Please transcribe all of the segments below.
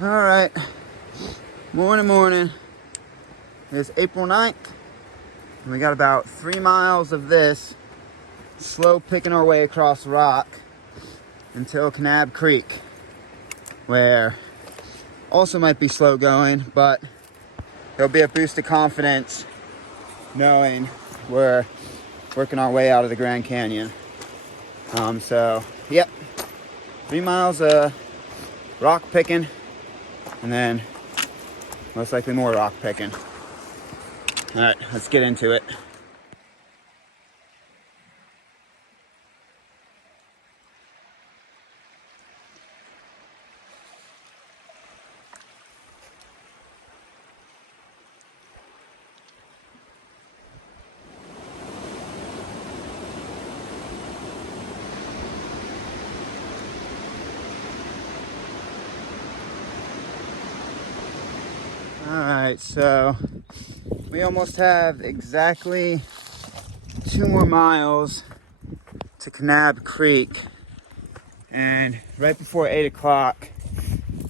All right, morning. It's April 9th, and we got about 3 miles of this, slow picking our way across rock until Kanab Creek, where also might be slow going, but there'll be a boost of confidence knowing we're working our way out of the Grand Canyon. So, yep, 3 miles of rock picking, and then most likely more rock picking. All right, let's get into it. All right, so we almost have exactly 2 more miles to Kanab Creek, and right before 8 o'clock.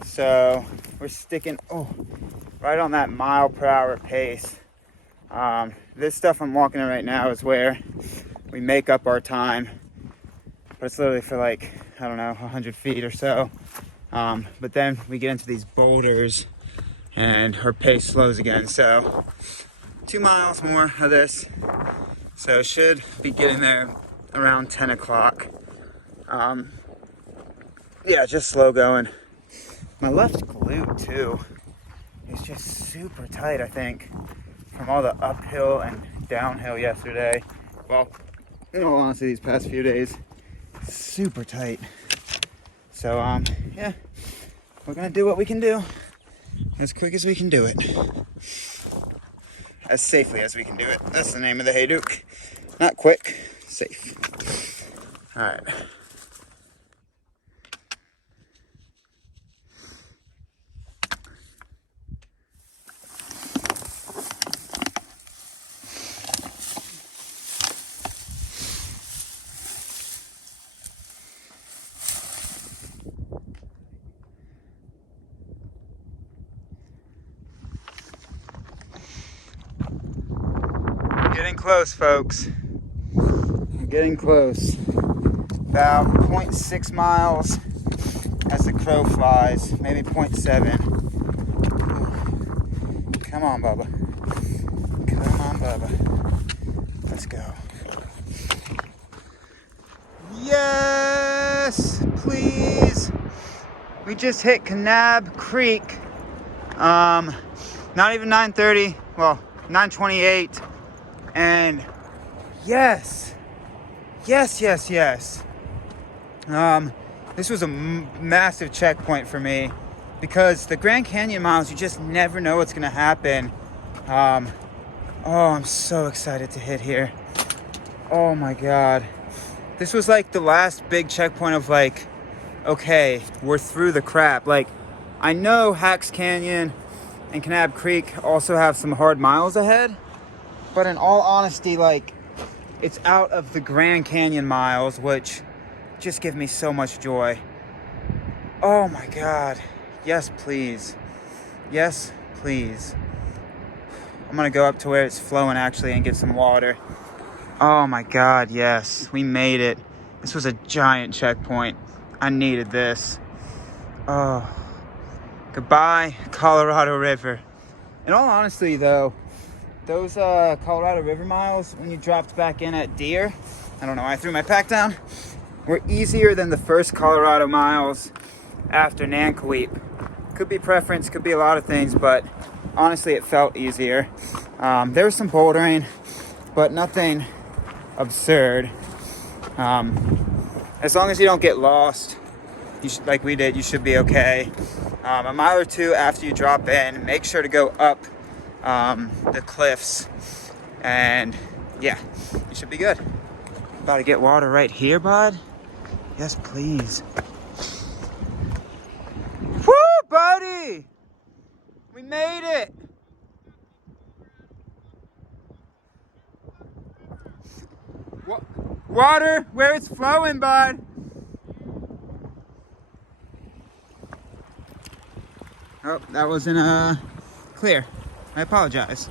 So we're sticking right on that mile-per-hour pace. This stuff I'm walking in right now is where we make up our time, but it's literally for like, I don't know, 100 feet or so. But then we get into these boulders and her pace slows again. So 2 miles more of this. So should be getting there around 10 o'clock. Yeah, just slow going. My left glute too is just super tight, I think, from all the uphill and downhill yesterday. Well, in all honesty, these past few days, super tight. So, yeah, we're gonna do what we can do as quick as we can do it, as safely as we can do it. That's the name of the Hayduke. Not quick, safe. All right. Getting close, folks. We're getting close. About 0.6 miles as the crow flies, maybe 0.7. Come on, Bubba. Come on, Bubba. Let's go. Yes, please. We just hit Kanab Creek. Not even 9:30. Well, 9:28. And yes. This was a massive checkpoint for me because the Grand Canyon miles, you just never know what's gonna happen. I'm so excited to hit here. Oh my God. This was like the last big checkpoint of like, okay, we're through the crap. Like, I know Hacks Canyon and Kanab Creek also have some hard miles ahead, but in all honesty, like, it's out of the Grand Canyon miles, which just give me so much joy. Oh my God. Yes, please. Yes, please. I'm gonna go up to where it's flowing actually and get some water. Oh my God, yes. We made it. This was a giant checkpoint. I needed this. Oh. Goodbye, Colorado River. In all honesty, though, those Colorado River miles, when you dropped back in at Deer, I don't know, I threw my pack down, were easier than the first Colorado miles after Nanqueep. Could be preference, could be a lot of things, but honestly, it felt easier. There was some bouldering, but nothing absurd. As long as you don't get lost, like we did, you should be okay. A mile or two after you drop in, make sure to go up the cliffs, and yeah, you should be good. About to get water right here, bud. Yes, please. Woo, buddy! We made it! Water where it's flowing, bud. Oh, that wasn't clear. I apologize.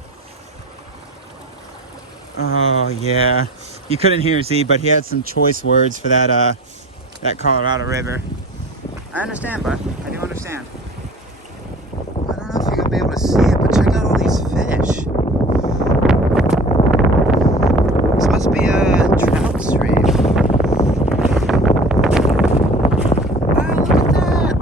Oh yeah, you couldn't hear Z, but he had some choice words for that that Colorado River. I understand, bud. I do understand. I don't know if you're gonna be able to see it, but check out all these fish. This must be a trout stream. Wow, look at that!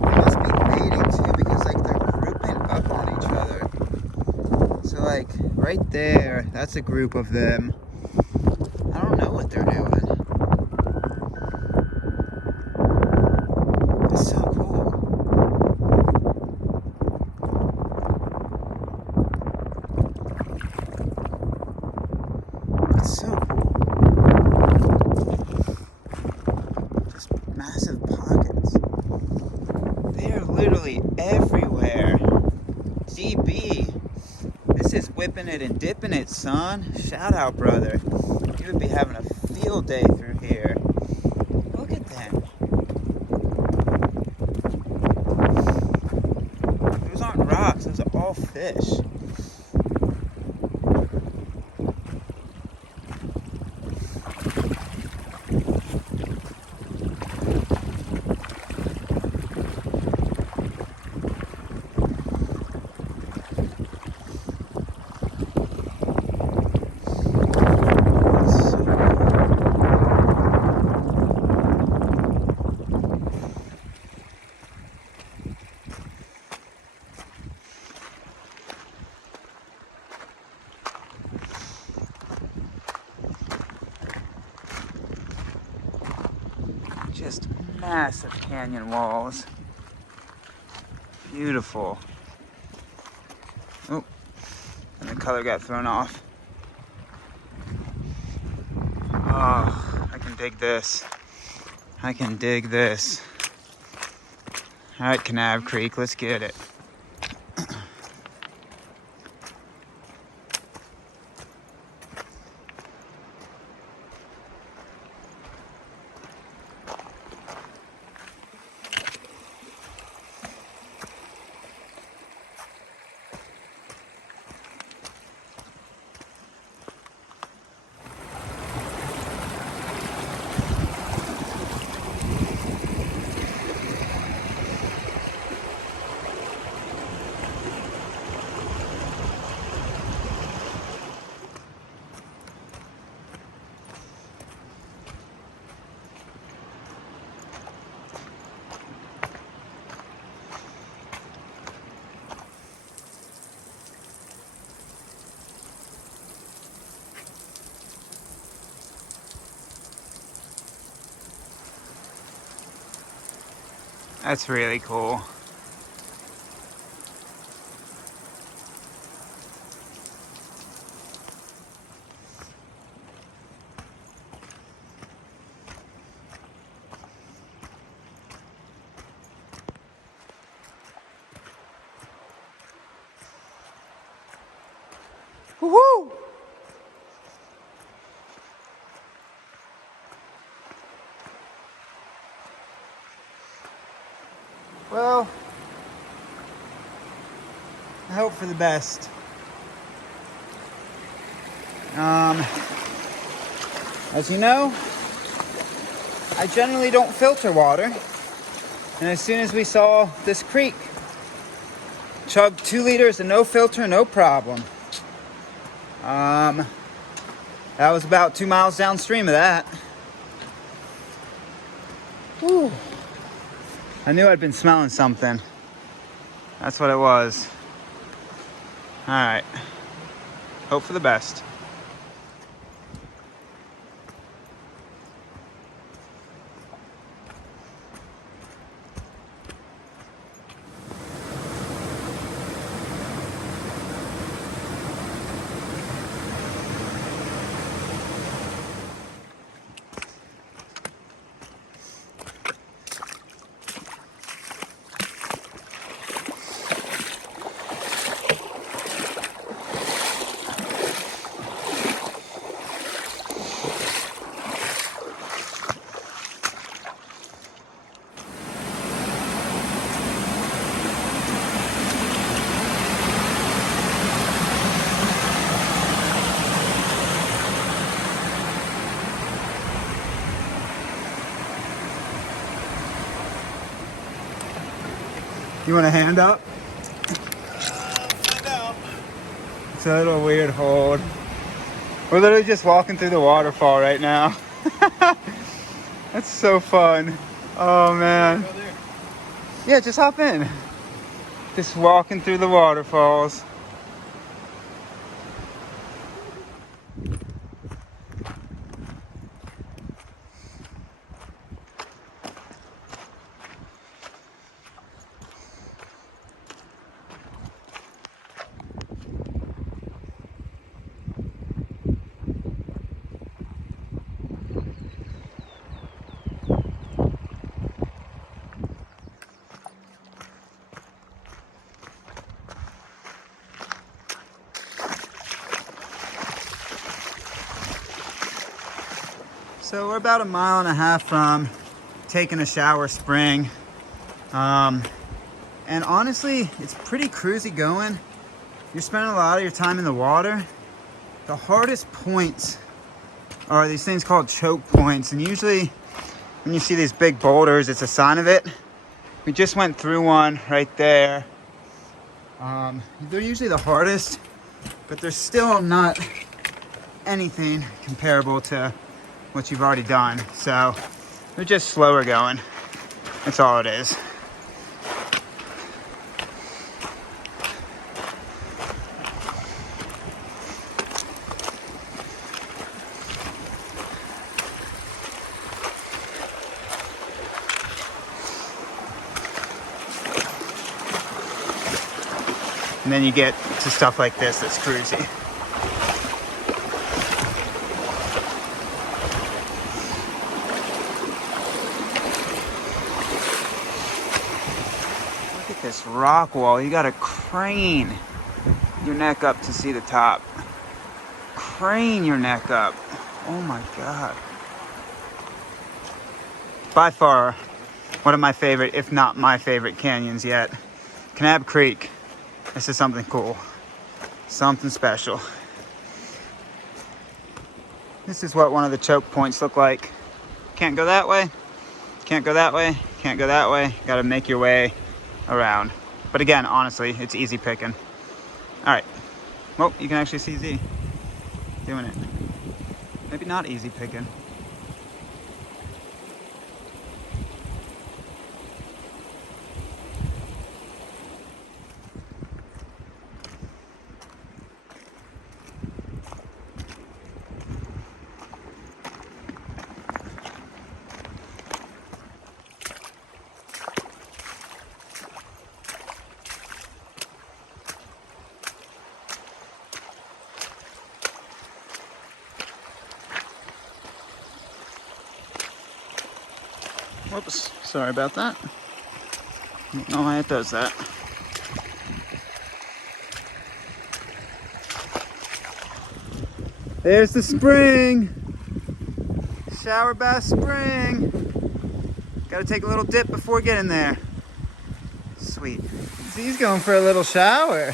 They must be mating too, because like they're grouping up on each other. So like right there, that's a group of them. I don't know what they're doing. It's so cool. It's so cool. Just massive pockets. They are literally everywhere. GB. This is whipping it and dipping it, son. Shout out, brother. You would be having a field day through here. Look at them. Those aren't rocks, those are all fish. Just massive canyon walls. Beautiful. Oh, and the color got thrown off. Oh, I can dig this. I can dig this. All right, Kanab Creek, let's get it. That's really cool. Woohoo! Well, I hope for the best. As you know, I generally don't filter water. And as soon as we saw this creek, chugged 2 liters of no filter, no problem. That was about 2 miles downstream of that. Whew. I knew I'd been smelling something. That's what it was. All right. Hope for the best. You want a hand up? Find out. It's a little weird hold. We're literally just walking through the waterfall right now. That's so fun. Oh man. Go there. Yeah, just hop in. Just walking through the waterfalls. So we're about 1.5 miles from taking a shower spring. And honestly, it's pretty cruisy going. You're spending a lot of your time in the water. The hardest points are these things called choke points. And usually when you see these big boulders, it's a sign of it. We just went through one right there. They're usually the hardest, but they're still not anything comparable to what you've already done. So they're just slower going. That's all it is. And then you get to stuff like this that's cruisy. Look at this rock wall. You gotta crane your neck up to see the top. Crane your neck up. Oh my God. By far, one of my favorite, if not my favorite canyons yet. Kanab Creek. This is something cool. Something special. This is what one of the choke points look like. Can't go that way. Can't go that way. Can't go that way. Gotta make your way around. But again, honestly, it's easy picking. All right. Well, you can actually see Z doing it. Maybe not easy picking. Whoops, sorry about that. I don't know why it does that. There's the spring. Shower bath spring. Gotta take a little dip before getting there. Sweet. Z's going for a little shower.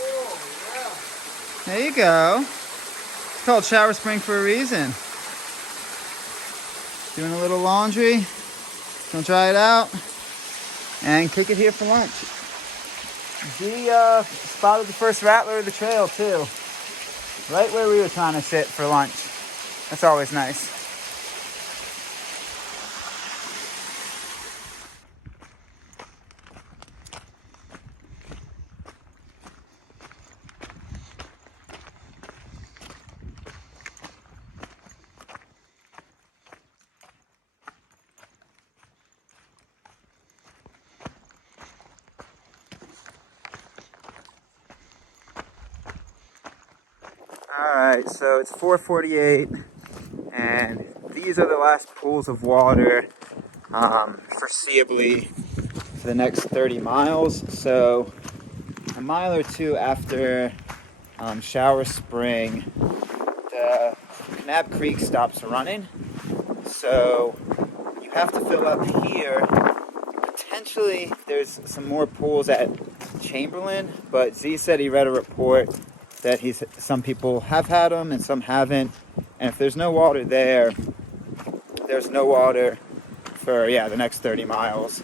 Oh, yeah. There you go. It's called shower spring for a reason. Doing a little laundry. Gonna try it out. And kick it here for lunch. Z spotted the first rattler of the trail too. Right where we were trying to sit for lunch. That's always nice. Alright, so it's 4:48 and these are the last pools of water foreseeably for the next 30 miles. So a mile or two after Shower Spring, the Kanab Creek stops running. So you have to fill up here. Potentially there's some more pools at Chamberlain, but Z said he read a report that some people have had them and some haven't. And if there's no water there, there's no water for the next 30 miles.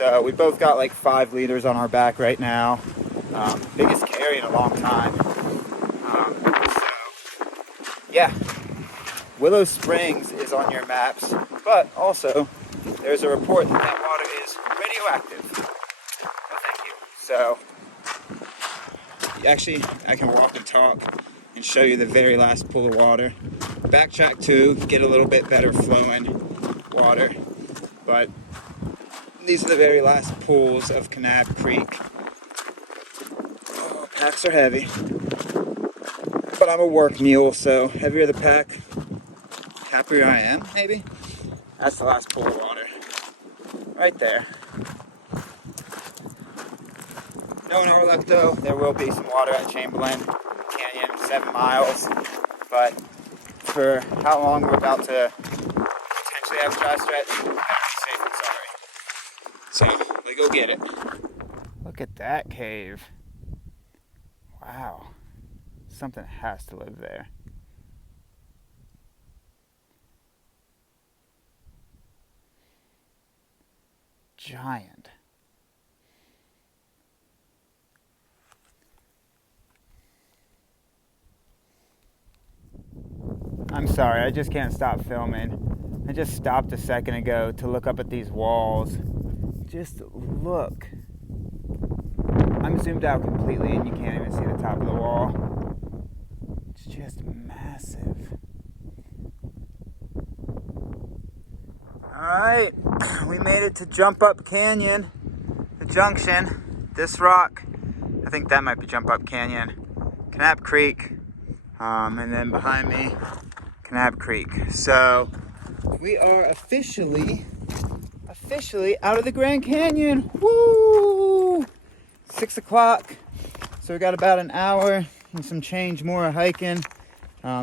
So we both got like 5 liters on our back right now. Biggest carry in a long time. So yeah, Willow Springs is on your maps, but also there's a report that that water is radioactive. No, thank you. So actually, I can walk and talk and show you the very last pool of water. Backtrack to get a little bit better flowing water, but these are the very last pools of Kanab Creek. Oh, packs are heavy, but I'm a work mule, so heavier the pack, happier I am, maybe. That's the last pool of water, right there. No hour left though. There will be some water at Chamberlain Canyon, 7 miles, but for how long we're about to potentially have a dry stretch, better be safe than sorry. So, we go get it. Look at that cave. Wow. Something has to live there. Giant. I'm sorry, I just can't stop filming. I just stopped a second ago to look up at these walls. Just look. I'm zoomed out completely and you can't even see the top of the wall. It's just massive. Alright, we made it to Jump Up Canyon, the junction. This rock, I think that might be Jump Up Canyon. Kanab Creek, and then behind me, Kanab Creek. So we are officially out of the Grand Canyon. Woo! 6 o'clock. So we got about an hour and some change more of hiking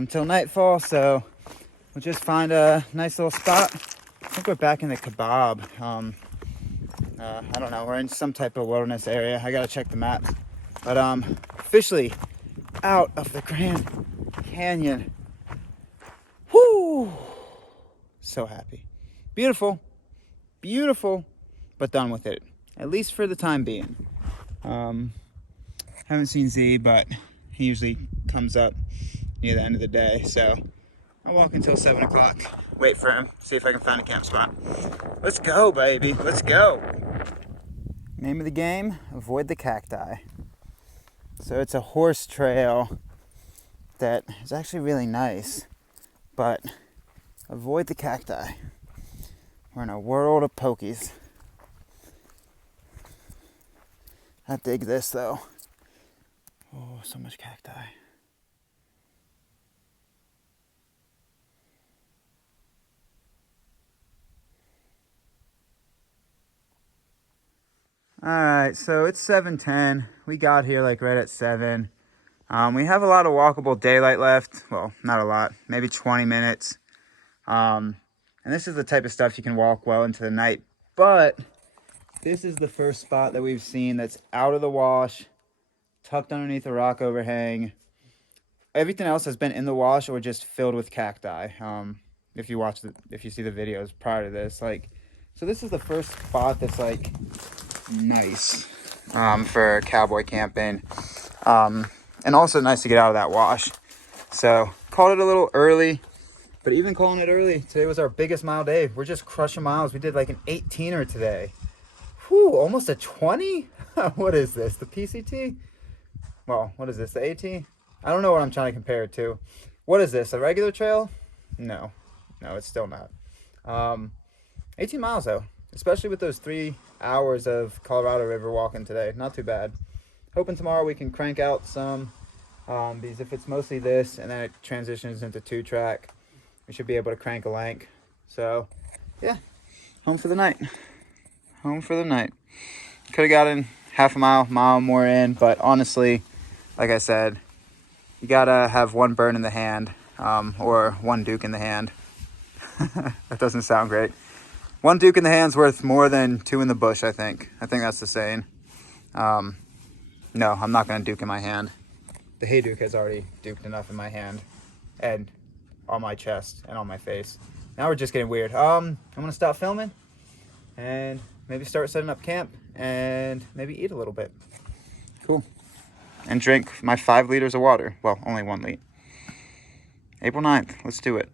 till nightfall. So we'll just find a nice little spot. I think we're back in the kebab. I don't know. We're in some type of wilderness area. I gotta check the maps. But officially out of the Grand Canyon. Whoo! So happy. Beautiful, but done with it. At least for the time being. Haven't seen Z, but he usually comes up near the end of the day. So I'll walk until 7 o'clock. Wait for him. See if I can find a camp spot. Let's go, baby. Let's go. Name of the game: avoid the cacti. So it's a horse trail that is actually really nice, but avoid the cacti. We're in a world of pokies. I dig this though. Oh, so much cacti. Alright, so it's 7:10. We got here like right at 7. We have a lot of walkable daylight left. Well, not a lot, maybe 20 minutes. And this is the type of stuff you can walk well into the night. But this is the first spot that we've seen that's out of the wash, tucked underneath a rock overhang. Everything else has been in the wash or just filled with cacti. If you see the videos prior to this, so this is the first spot that's like nice for cowboy camping, and also nice to get out of that wash. So called it a little early, but even calling it early, today was our biggest mile day. We're just crushing miles. We did like an 18er today. Whew, almost a 20. What is this, the PCT? Well, what is this, the AT? I don't know what I'm trying to compare it to. What is this, a regular trail? No, it's still not. 18 miles though, especially with those 3 hours of Colorado River walking today. Not too bad. Hoping tomorrow we can crank out some, because if it's mostly this and then it transitions into 2-track, we should be able to crank a length. So yeah, home for the night. Could have gotten half a mile more in, but honestly, like I said, you gotta have one burn in the hand, or one Duke in the hand. That doesn't sound great. One Duke in the hand's worth more than 2 in the bush, I think. I think that's the saying. No, I'm not gonna Duke in my hand. The Hayduke has already duked enough in my hand and on my chest and on my face. Now we're just getting weird. I'm gonna stop filming and maybe start setting up camp and maybe eat a little bit. Cool. And drink my 5 liters of water. Well, only 1 liter. April 9th. Let's do it.